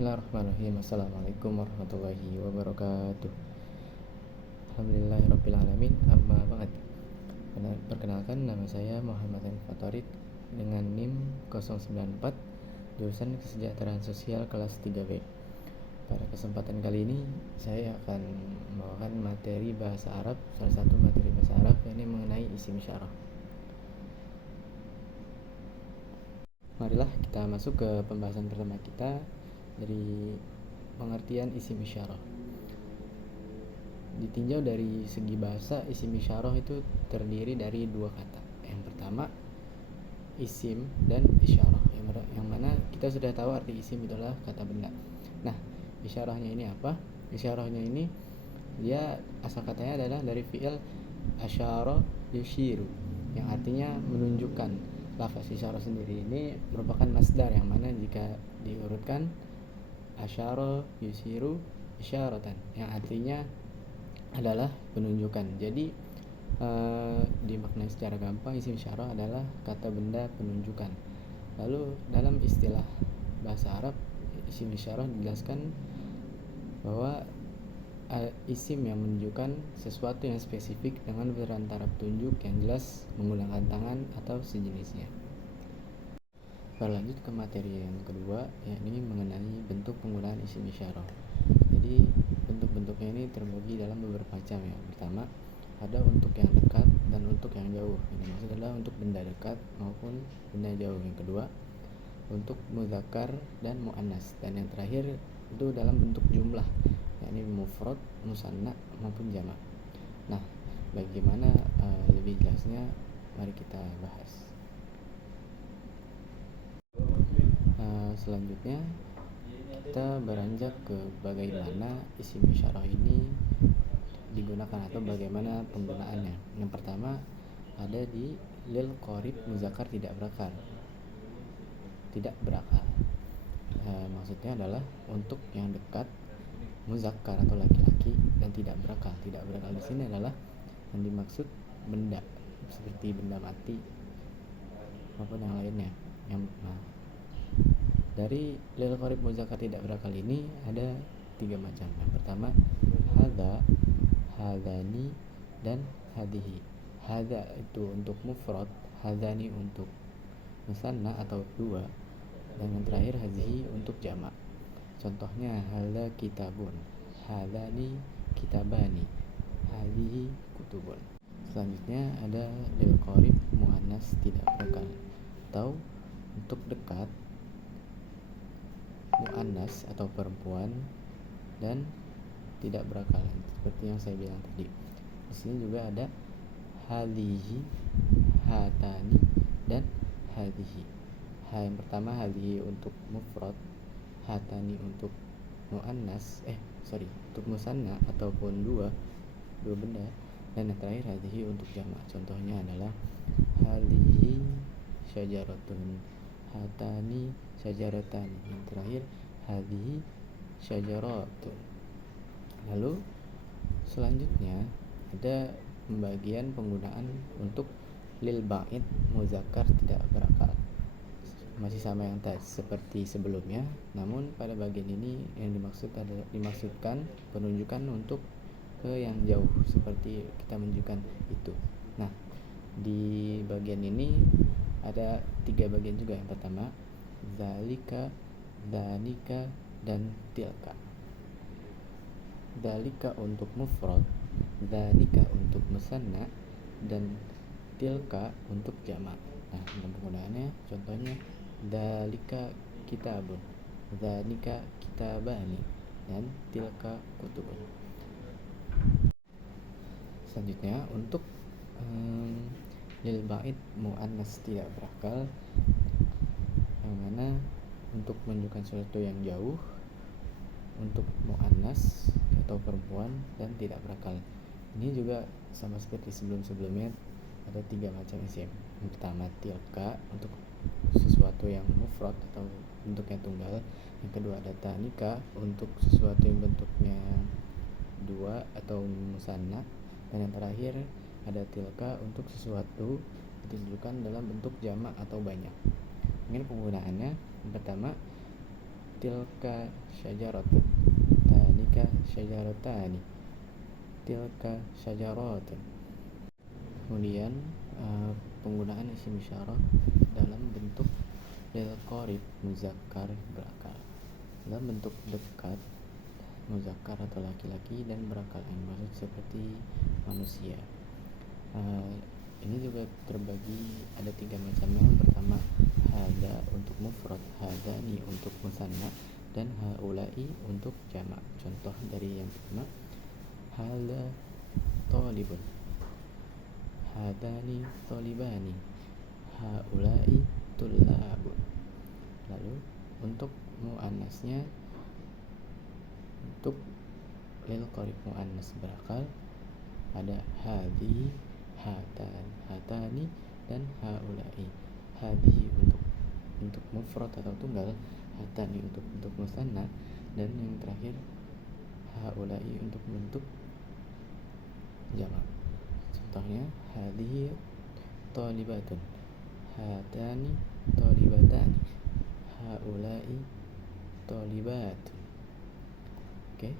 Bismillahirrahmanirrahim. Assalamualaikum warahmatullahi wabarakatuh. Alhamdulillahirrabbilalamin. Amma ba'd. Perkenalkan, nama saya Muhammad Farid dengan NIM 094, jurusan Kesejahteraan Sosial kelas 3B. Pada kesempatan kali ini saya akan membawakan materi bahasa Arab, salah satu materi bahasa Arab yakni mengenai isim isyarah. Marilah kita masuk ke pembahasan pertama kita dari pengertian isim isyarah. Ditinjau dari segi bahasa, isim isyarah itu terdiri dari dua kata. Yang pertama isim dan isyarah, yang mana kita sudah tahu arti isim adalah kata benda. Nah, isyarahnya ini apa? Isyarahnya ini dia asal katanya adalah dari fi'il asyara yushiru, yang artinya menunjukkan. Lafaz isyarah sendiri ini merupakan masdar yang mana jika diurutkan asyara yushiru isyaratan, yang artinya adalah penunjukan. Jadi dimaknai secara gampang, isim isyarah adalah kata benda penunjukan. Lalu dalam istilah bahasa Arab, isim isyarah dijelaskan bahwa isim yang menunjukkan sesuatu yang spesifik dengan berantara petunjuk yang jelas menggunakan tangan atau sejenisnya. Berlanjut ke materi yang kedua, yakni mengenai bentuk penggunaan isim isyarah. Jadi bentuk-bentuknya ini terbagi dalam beberapa macam ya. Pertama, ada untuk yang dekat dan untuk yang jauh. Ini maksud adalah untuk benda dekat maupun benda jauh. Yang kedua, untuk muzakkar dan muannas. Dan yang terakhir itu dalam bentuk jumlah, yakni mufrad, musanna maupun jamak. Nah, bagaimana lebih jelasnya? Mari kita bahas. Selanjutnya kita beranjak ke bagaimana isim isyarah ini digunakan atau bagaimana penggunaannya. Yang pertama ada di lil qarib muzakkar tidak berakal. Maksudnya adalah untuk yang dekat muzakkar atau laki-laki dan tidak berakal. Tidak berakal di sini adalah yang dimaksud benda seperti benda mati maupun yang lainnya. Dari lil qarib muzakkar tidak berakal ini ada 3 macam. Yang pertama hadza, hadzani dan hadihi. Hadza itu untuk mufrad, hadzani untuk musanna atau dua, dan yang terakhir hadihi untuk jamak. Contohnya hadza kitabun, hadzani kitabani, hadihi kutubun. Selanjutnya ada lil qarib muannas tidak berakal atau untuk dekat muannas atau perempuan dan tidak berakal, seperti yang saya bilang tadi. Di sini juga ada hadihi, hatani dan hadihi. Yang pertama hadihi untuk mufrad, hatani untuk muannas, untuk musanna ataupun dua benda, dan yang terakhir hadihi untuk jamak. Contohnya adalah hadihi syajaratun, hatani syajaratani, yang terakhir hadihi syajaratun. Lalu selanjutnya ada pembagian penggunaan untuk lil ba'id muzakkar tidak berakal. Masih sama yang tadi seperti sebelumnya, namun pada bagian ini yang dimaksudkan penunjukan untuk ke yang jauh, seperti kita menunjukkan itu. Nah, di bagian ini ada 3 bagian juga. Yang pertama zalika, dhanika dan tilka. Dzalika untuk mufrad, dhanika untuk musanna, dan tilka untuk jamak. Nah, dalam penggunaannya contohnya dzalika kitabun, dhanika kitabani, dan tilka kutubun. Selanjutnya untuk lil ba'id muannas tidak berakal, yang mana untuk menunjukkan sesuatu yang jauh, untuk muannas atau perempuan dan tidak berakal. Ini juga sama seperti sebelum-sebelumnya, ada 3 macam isim. Yang pertama tilka untuk sesuatu yang mufrad atau bentuknya tunggal. Yang kedua ada tanika untuk sesuatu yang bentuknya dua atau musanna, dan yang terakhir ada tilka untuk sesuatu ditunjukkan dalam bentuk jamak atau banyak. Ini penggunaannya. Yang pertama tilka syajaratun, tanika syajaratani, tilka syajaratun. Kemudian penggunaan isim isyarah dalam bentuk lil qarib muzakkar berakal, dalam bentuk dekat muzakkar atau laki-laki dan berakal, yang maksud seperti manusia. Ini juga terbagi ada 3 macamnya. Yang pertama hada untuk mufrad, hadani untuk musanna, dan haula'i untuk jamak. Contoh dari yang pertama, hada talibun, hadani talibani, haula'i tullabun. Lalu untuk muannasnya, untuk lil qarib muannas berakal ada hadi, hatan, hatani, dan haula'i. Hadi untuk mufrad atau tunggal, hatani untuk bentuk musanna, dan yang terakhir haula'i untuk bentuk jamak. Contohnya hadihi thalibatun, hatani thalibatani, haula'i thalibatun. Oke.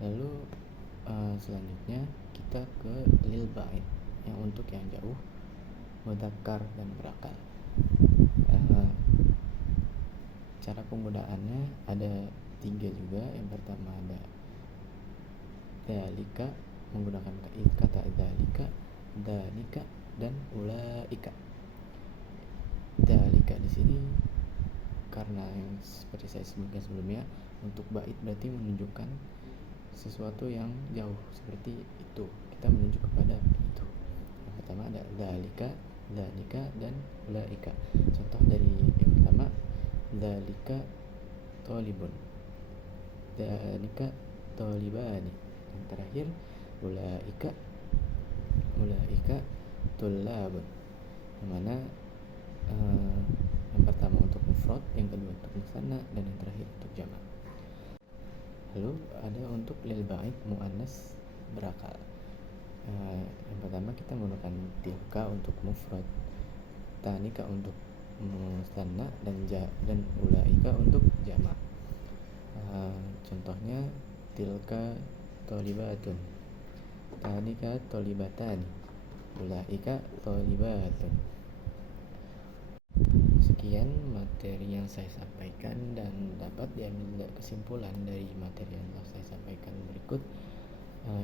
Lalu selanjutnya kita ke lil ba'id, yang untuk yang jauh mudzakkar dan berakal. Cara penggunaannya ada 3 juga. Yang pertama ada dzalika, menggunakan kata dzalika, danika, dan ulaika. Dzalika di sini karena yang seperti saya sebutkan sebelumnya, untuk bait berarti menunjukkan sesuatu yang jauh, seperti itu, kita menunjuk kepada itu. Yang pertama ada dzalika, danika, dan ulaika. Contoh dari yang pertama, dzalika talibun, danika talibani. Yang terakhir ulaika tullabun, yang mana yang pertama untuk mufrad, yang kedua untuk musanna, dan yang terakhir untuk jamak. Lalu ada untuk lil ba'id muannas berakal. Yang pertama kita menggunakan tilka untuk mufrad, tanika untuk musanna, dan ulaika untuk jamak. Contohnya tilka thalibatun, tanika thalibatani, ulaika thalibatun. Sekian materi yang saya sampaikan, dan dapat diambil kesimpulan dari materi yang telah saya sampaikan berikut.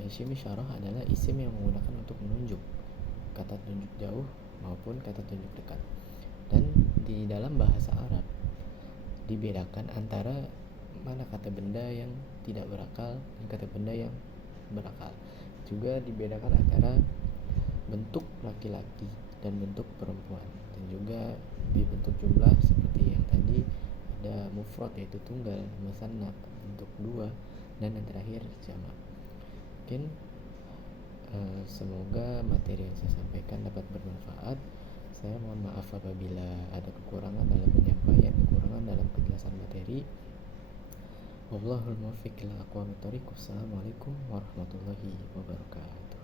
Isim isyarah adalah isim yang menggunakan untuk menunjuk kata tunjuk jauh maupun kata tunjuk dekat. Dan di dalam bahasa Arab dibedakan antara mana kata benda yang tidak berakal dan kata benda yang berakal. Juga dibedakan antara bentuk laki-laki dan bentuk perempuan, dan juga di bentuk jumlah seperti yang tadi ada mufrad yaitu tunggal, musanna bentuk 2, dan yang terakhir jamak. Mungkin semoga materi yang saya sampaikan dapat bermanfaat. Saya mohon maaf apabila ada kekurangan dalam penyampaian, kekurangan dalam penjelasan materi. Wallahul muwaffiq ila aqwamit thoriq. Wassalamualaikum warahmatullahi wabarakatuh.